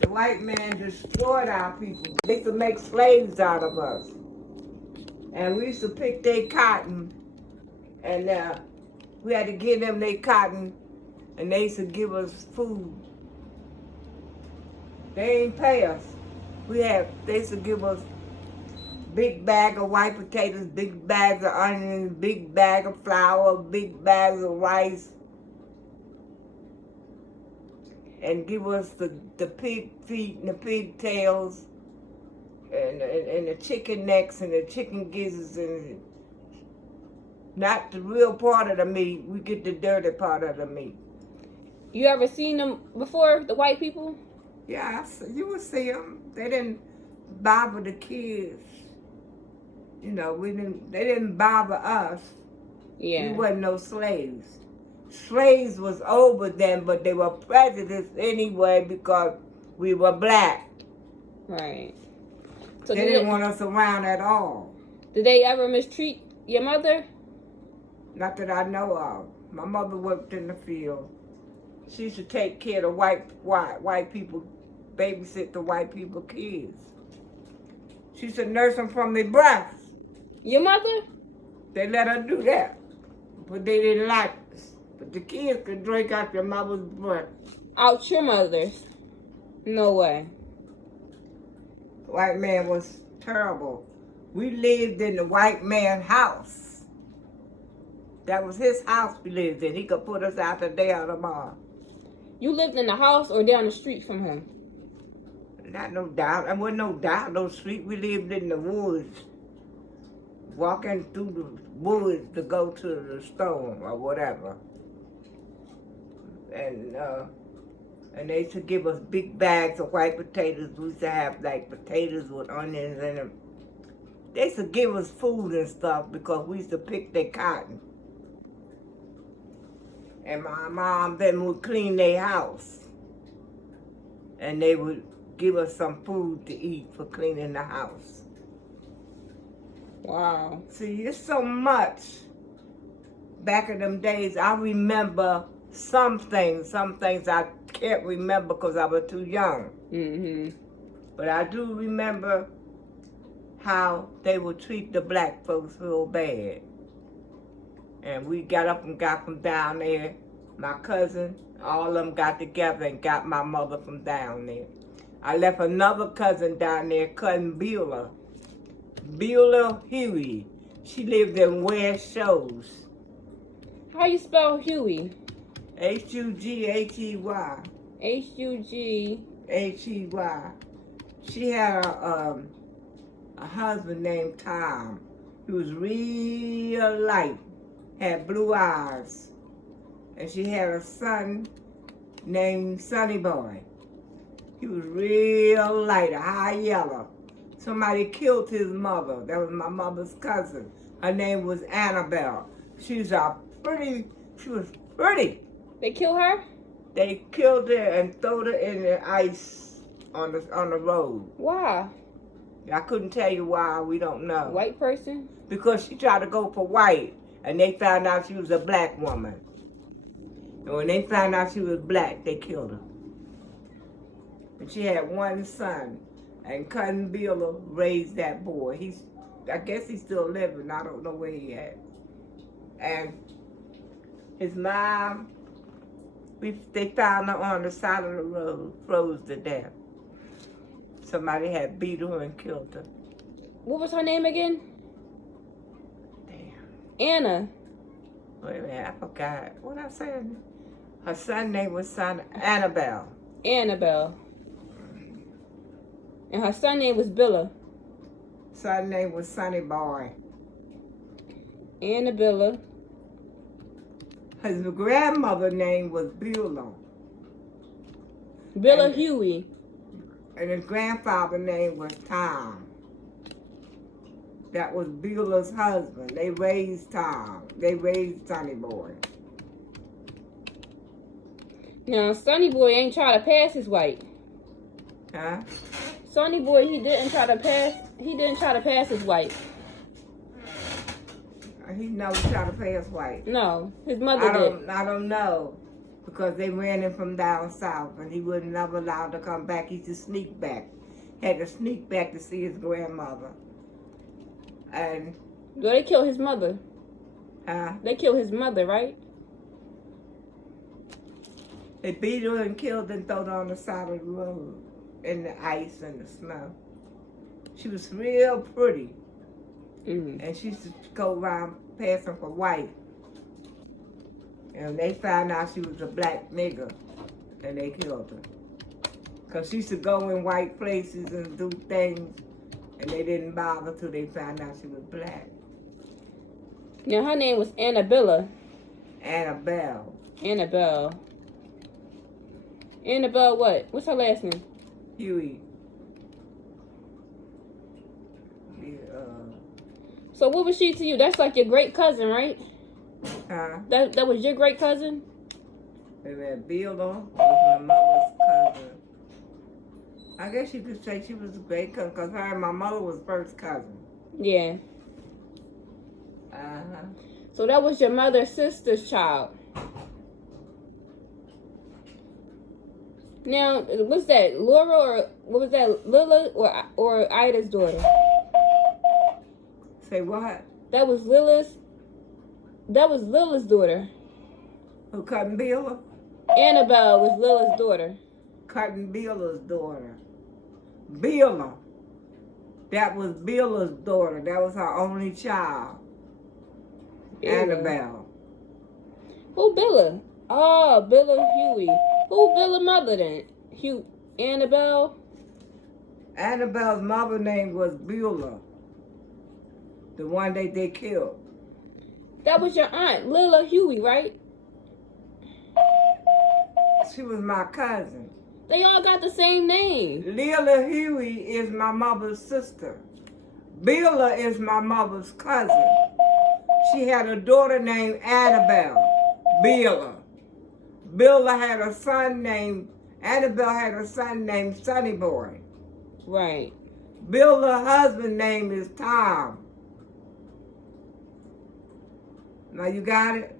The white man destroyed our people. They used to make slaves out of us. And we used to pick their cotton, and we had to give them their cotton, and they used to give us food. They ain't pay us. They used to give us big bag of white potatoes, big bags of onions, big bag of flour, big bags of rice, and give us the pig feet and the pig tails and the chicken necks and the chicken gizzards, and not the real part of the meat. We get the dirty part of the meat. You ever seen them before, the white people? Yeah, you would see them. They didn't bother the kids. You know, they didn't bother us. Yeah. We wasn't no slaves. Slaves was over them, but they were prejudiced anyway because we were black. Right. So they didn't want us around at all. Did they ever mistreat your mother? Not that I know of. My mother worked in the field. She used to take care of white people, babysit the white people kids. She used to nurse them from their breasts. Your mother? They let her do that, but they didn't like us. But the kids could drink out your mother's breast. Out your mother's? No way. The white man was terrible. We lived in the white man's house. That was his house we lived in. He could put us out today or tomorrow. You lived in the house or down the street from him? Not no doubt. There wasn't no doubt no street. We lived in the woods. Walking through the woods to go to the store or whatever. And they used to give us big bags of white potatoes. We used to have like potatoes with onions in them. They used to give us food and stuff because we used to pick their cotton. And my mom then would clean their house. And they would give us some food to eat for cleaning the house. Wow. See, it's so much. Back in them days, I remember some things I can't remember because I was too young. Mm-hmm. But I do remember how they would treat the black folks real bad. And we got up and got from down there. My cousin, all of them got together and got my mother from down there. I left another cousin down there, cousin Beulah Huey. She lived in West Shows. How you spell Huey? Hughey. Hughey. She had a husband named Tom. He was real light, had blue eyes. And she had a son named Sonny Boy. He was real light, a high yellow. Somebody killed his mother. That was my mother's cousin. Her name was Annabelle. She was pretty. They kill her? They killed her and threw her in the ice on the road. Why? I couldn't tell you why. We don't know. White person? Because she tried to go for white, and they found out she was a black woman. And when they found out she was black, they killed her. And she had one son, and cousin Beulah raised that boy. I guess he's still living. I don't know where he at. And his mom, they found her on the side of the road, froze to death. Somebody had beat her and killed her. What was her name again? Damn. Anna. Wait a minute, I forgot. What I said? Her son's name was Annabelle. Annabelle. And her son name was Billa. Son's name was Sonny Boy. Annabella. His grandmother's name was Beulah. Billa Huey. And his grandfather's name was Tom. That was Beulah's husband. They raised Tom. They raised Sonny Boy. Now, Sonny Boy ain't try to pass his white. Huh? Sonny Boy, he didn't try to pass his white. He never tried to pass white. No, his mother did. I don't know. because they ran him from down south, and he was never allowed to come back. He used to sneak back. Had to sneak back to see his grandmother. And Well, they killed his mother. They killed his mother, right? They beat her and killed her and threw her on the side of the road in the ice and the snow. She was real pretty. And she used to go around passing for white. And they found out she was a black nigger, and they killed her. Because she used to go in white places and do things, and they didn't bother till they found out she was black. Now, her name was Annabella. Annabelle. Annabelle what? What's her last name? Huey. So what was she to you? That's like your great cousin, right? That was your great cousin? Beulah was my mother's cousin. I guess you could say she was a great cousin because her and my mother was first cousin. Yeah. So that was your mother's sister's child. Now, what's that? Laura or what was that? Lila or Ida's daughter? Say what? That was Lila's daughter. Who, Cotton Beulah? Annabelle was Lila's daughter. Cotton Beulah's daughter. Beulah. That was Beulah's daughter. That was her only child. Beulah. Annabelle. Who Billa? Oh, Billa Huey. Who Billa mother then? Annabelle? Annabelle's mother name was Beulah. The one that they killed. That was your aunt, Lila Huey, right? She was my cousin. They all got the same name. Lila Huey is my mother's sister. Beulah is my mother's cousin. She had a daughter named Annabelle. Beulah. Annabelle had a son named Sonny Boy. Right. Beulah's husband's name is Tom. Now you got it?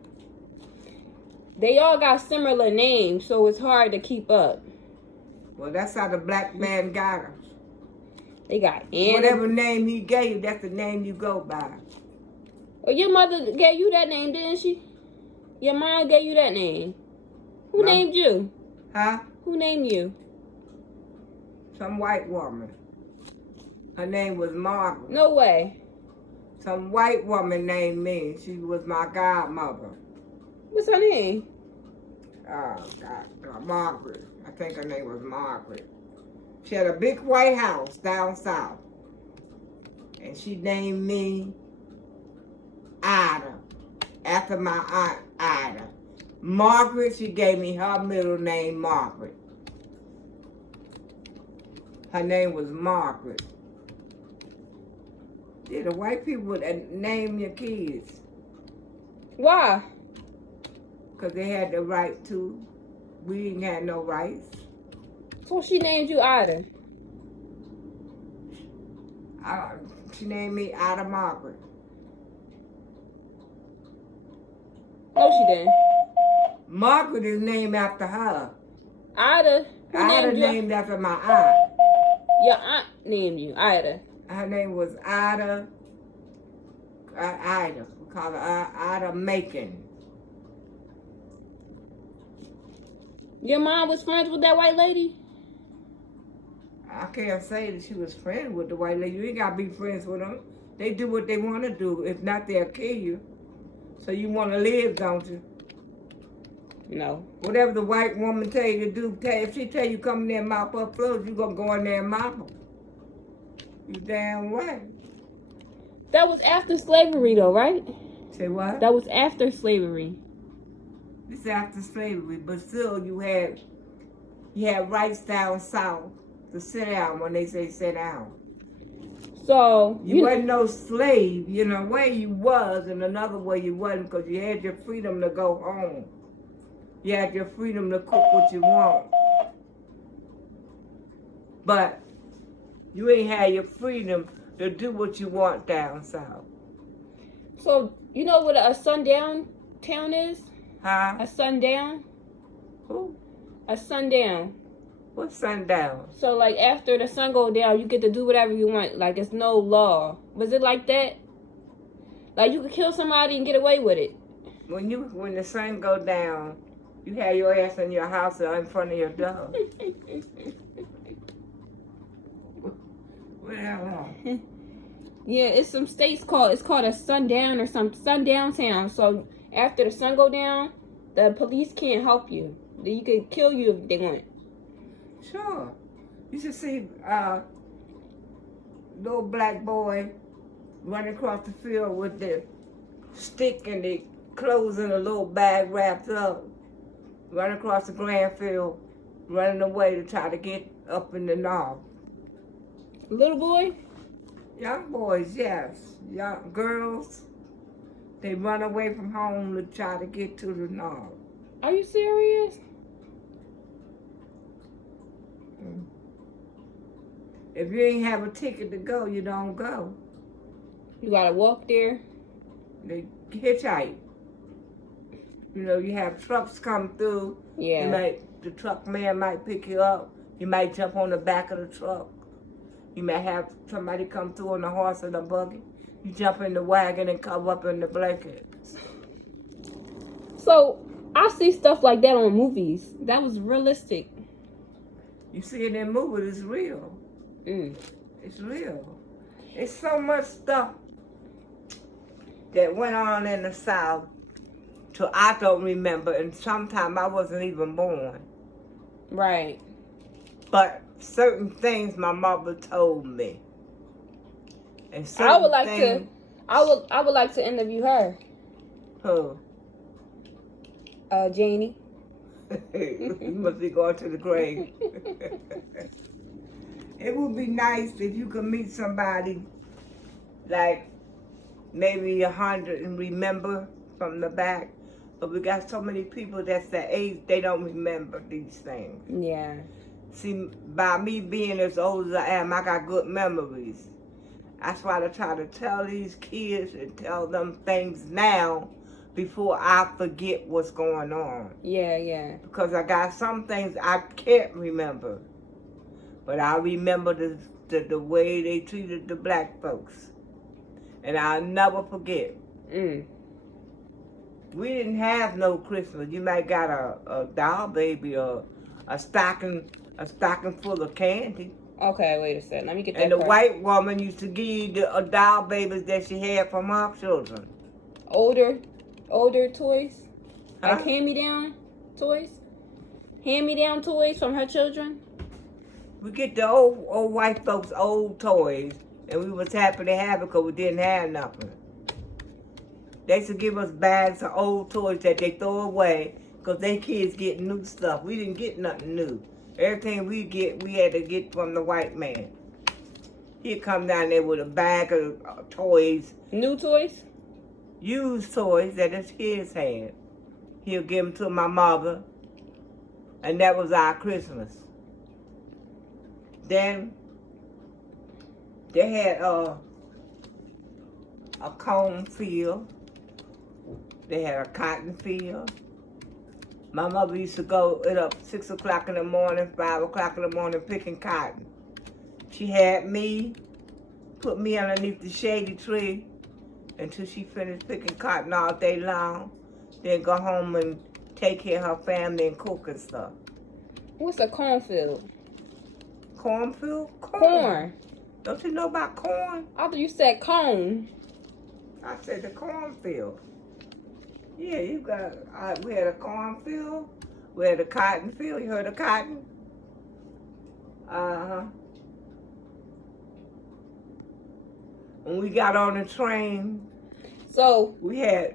They all got similar names, so it's hard to keep up. Well, that's how the black man got her. They got whatever name he gave you, that's the name you go by. Well, your mother gave you that name, didn't she? Your mom gave you that name. Who named you? Huh? Who named you? Some white woman. Her name was Margaret. No way. Some white woman named me. She was my godmother. What's her name? Oh, God. Margaret. I think her name was Margaret. She had a big white house down south. And she named me Ida, after my aunt Ida. Margaret, she gave me her middle name, Margaret. Her name was Margaret. Yeah, the white people would name your kids. Why? Because they had the right to. We didn't have no rights. So she named you Ida? She named me Ida Margaret. No, she didn't. Margaret is named after her. Ida? Ida named after my aunt. Your aunt named you Ida? Her name was Ida. Ida. We call her Ida Macon. Your mom was friends with that white lady? I can't say that she was friends with the white lady. You ain't got to be friends with them. They do what they want to do. If not, they'll kill you. So you want to live, don't you? No. Whatever the white woman tell you to do, if she tell you come in there and mop up floors, you going to go in there and mop them. You damn right. That was after slavery, though, right? Say what? That was after slavery. It's after slavery, but still you had rights down south to sit down when they say sit down. So you wasn't no slave. You know, way you was, and another way you wasn't, because you had your freedom to go home. You had your freedom to cook what you want. But you ain't had your freedom to do what you want down south. So, you know what a sundown town is? Huh? A sundown? Who? At sundown. What's sundown? So like after the sun go down, you get to do whatever you want. Like it's no law. Was it like that? Like you could kill somebody and get away with it. When the sun go down, you have your ass in your house or in front of your door. What the hell? Yeah, it's some states it's called a sundown or some sundown town. So after the sun go down, the police can't help you. They could kill you if they want. Sure. You should see little black boy running across the field with the stick and the clothes in a little bag wrapped up, running across the grand field, running away to try to get up in the knob. Little boy? Young boys, yes. Young girls, they run away from home to try to get to the knob. Are you serious? If you ain't have a ticket to go, you don't go. You gotta walk there? They hitchhike. You know, you have trucks come through. Yeah. The truck man might pick you up. You might jump on the back of the truck. You might have somebody come through on a horse or a buggy. You jump in the wagon and cover up in the blanket. So, I see stuff like that on movies. That was realistic. You see it in movies, it's real. It's real. It's so much stuff that went on in the South till I don't remember, and sometimes I wasn't even born. Right. But certain things my mother told me. And I would like to interview her. Who? Janie. You must be going to the grave. It would be nice if you could meet somebody like maybe 100 and remember from the back. But we got so many people that's that age, they don't remember these things. Yeah. See, by me being as old as I am, I got good memories. That's why I try to tell these kids and tell them things now before I forget what's going on. Yeah, yeah. Because I got some things I can't remember. But I remember the way they treated the black folks. And I'll never forget. We didn't have no Christmas. You might got a doll baby or a stocking full of candy. Okay, wait a second. Let me get that. And the white woman used to give you the doll babies that she had from her children. Older toys? Huh? Like hand-me-down toys? Hand-me-down toys from her children? We get the old white folks' old toys, and we was happy to have it because we didn't have nothing. They used to give us bags of old toys that they throw away because they kids get new stuff. We didn't get nothing new. Everything we get, we had to get from the white man. He'd come down there with a bag of toys. New toys? Used toys that his kids had. He'll give them to my mother, and that was our Christmas. Then they had a corn field. They had a cotton field. My mother used to go up 6 o'clock in the morning, 5 o'clock in the morning picking cotton. She had me, put me underneath the shady tree until she finished picking cotton all day long. Then go home and take care of her family and cook and stuff. What's a cornfield? Cornfield? Corn. Don't you know about corn? I thought you said cone. I said the cornfield. Yeah, you got, we had a cornfield, we had a cotton field. You heard of cotton? Uh-huh. When we got on the train, so we had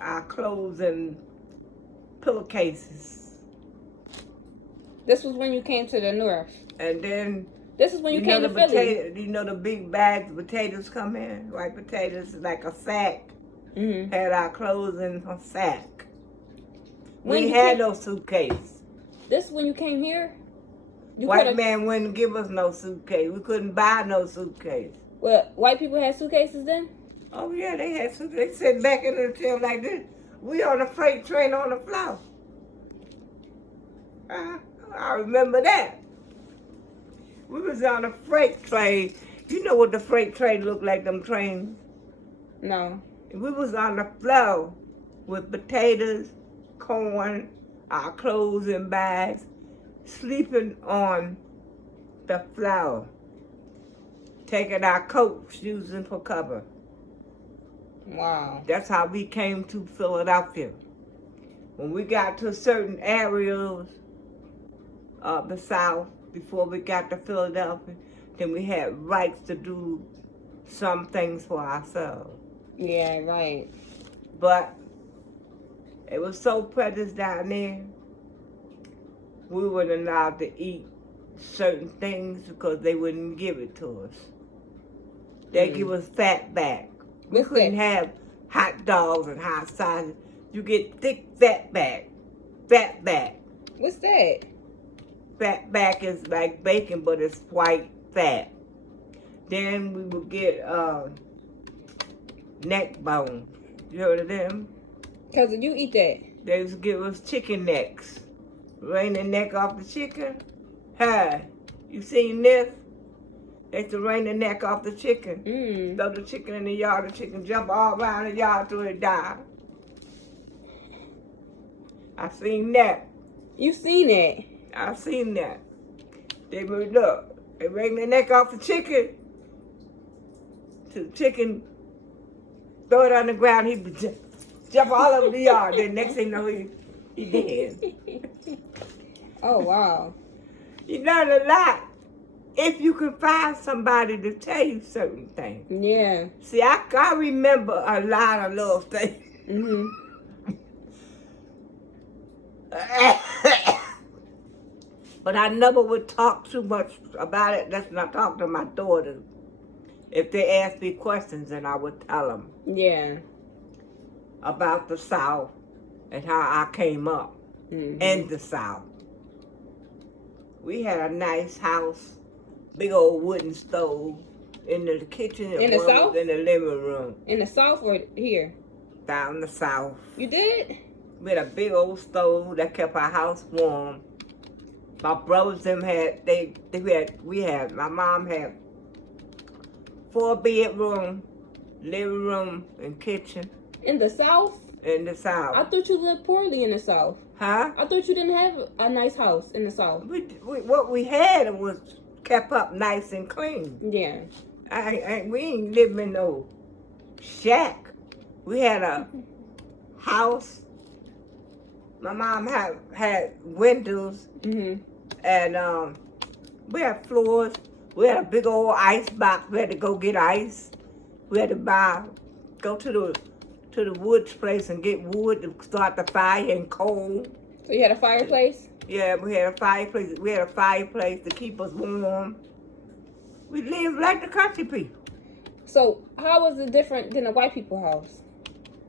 our clothes in pillowcases. This was when you came to the north. And then this is when you came to Philly. You know the big bags of potatoes come in? White potatoes, like a sack. Mm-hmm. Had our clothes in a sack. We had no suitcase. This is when you came here? White man wouldn't give us no suitcase. We couldn't buy no suitcase. Well, white people had suitcases then? Oh yeah, they had suitcases. They sat back in the tail like this. We on a freight train on the floor. I remember that. We was on a freight train. You know what the freight train looked like, them trains? No. We was on the floor with potatoes, corn, our clothes in bags, sleeping on the floor, taking our coats, using for cover. Wow. That's how we came to Philadelphia. When we got to certain areas of the South, before we got to Philadelphia, then we had rights to do some things for ourselves. Yeah, right. But it was so prejudiced down there, we weren't allowed to eat certain things because they wouldn't give it to us. They give us fat back. We What's couldn't that? have hot dogs and hot sausage. You get thick fat back. Fat back. What's that? Fat back is like bacon, but it's white fat. Then we would get neck bone. You heard of them? Cousin, you eat that? They used to give us chicken necks. Rain the neck off the chicken. Hey, you seen this? They used to rain the neck off the chicken. Throw the chicken in the yard, the chicken jump all around the yard till it died. I seen that. You seen it? I seen that. They would look. They rain the neck off the chicken. To the chicken, throw it on the ground. He would jump all over the yard. Then next thing you know, he dead. Oh, wow. You learn a lot if you can find somebody to tell you certain things. Yeah. See, I remember a lot of little things. But I never would talk too much about it. Let's not talk to my daughters. If they ask me questions, then I would tell them. Yeah. About the South and how I came up in the South. We had a nice house, big old wooden stove in the kitchen. In the South? In the living room. In the South or here? Down the South. You did? We had a big old stove that kept our house warm. My brothers them had my mom had 4 bedroom, living room, and kitchen. In the South? In the South. I thought you lived poorly in the South. Huh? I thought you didn't have a nice house in the South. What we had was kept up nice and clean. Yeah. We ain't living in no shack. We had a house. My mom had windows, and we had floors. We had a big old ice box. We had to go get ice. We had to go to the woods place and get wood to start the fire and coal. So you had a fireplace? Yeah, we had a fireplace. We had a fireplace to keep us warm. We lived like the country people. So how was it different than a white people house?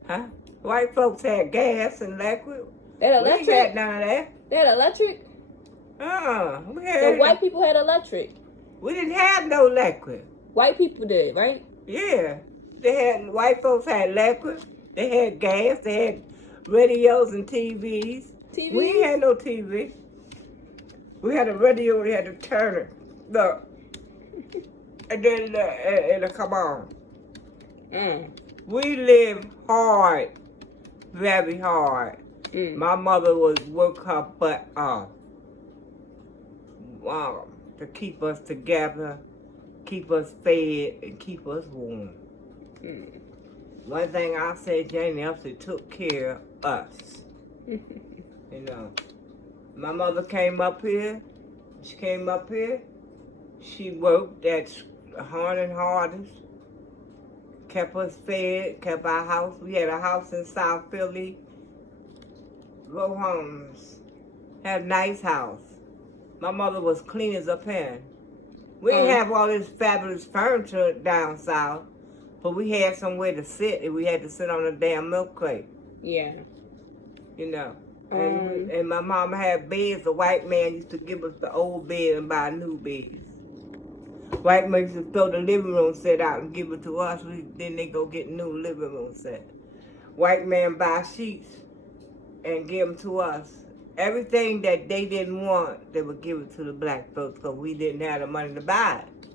Huh? White folks had gas and liquid. They had electric? We ain't got none of that. They had electric? We had. So white people had electric? We didn't have no liquid. White people did, right? Yeah. White folks had liquid. They had gas. They had radios and TVs. TVs? We ain't had no TV. We had a radio. We had to turn it. Look. And then it'll come on. We lived hard. Very hard. My mother would work her butt off to keep us together, keep us fed, and keep us warm. One thing I said, Jane Elsie took care of us. You know, my mother came up here. She came up here. She worked at hard and hardest. Kept us fed, kept our house. We had a house in South Philly. Row homes. Had a nice house. My mother was clean as a pen. We didn't have all this fabulous furniture down south, but we had somewhere to sit, and we had to sit on a damn milk crate. Yeah. You know. And my mama had beds. The white man used to give us the old bed and buy new beds. White man used to throw the living room set out and give it to us. Then they go get new living room set. White man buy sheets and give them to us. everything that they didn't want, they would give it to the black folks because we didn't have the money to buy it.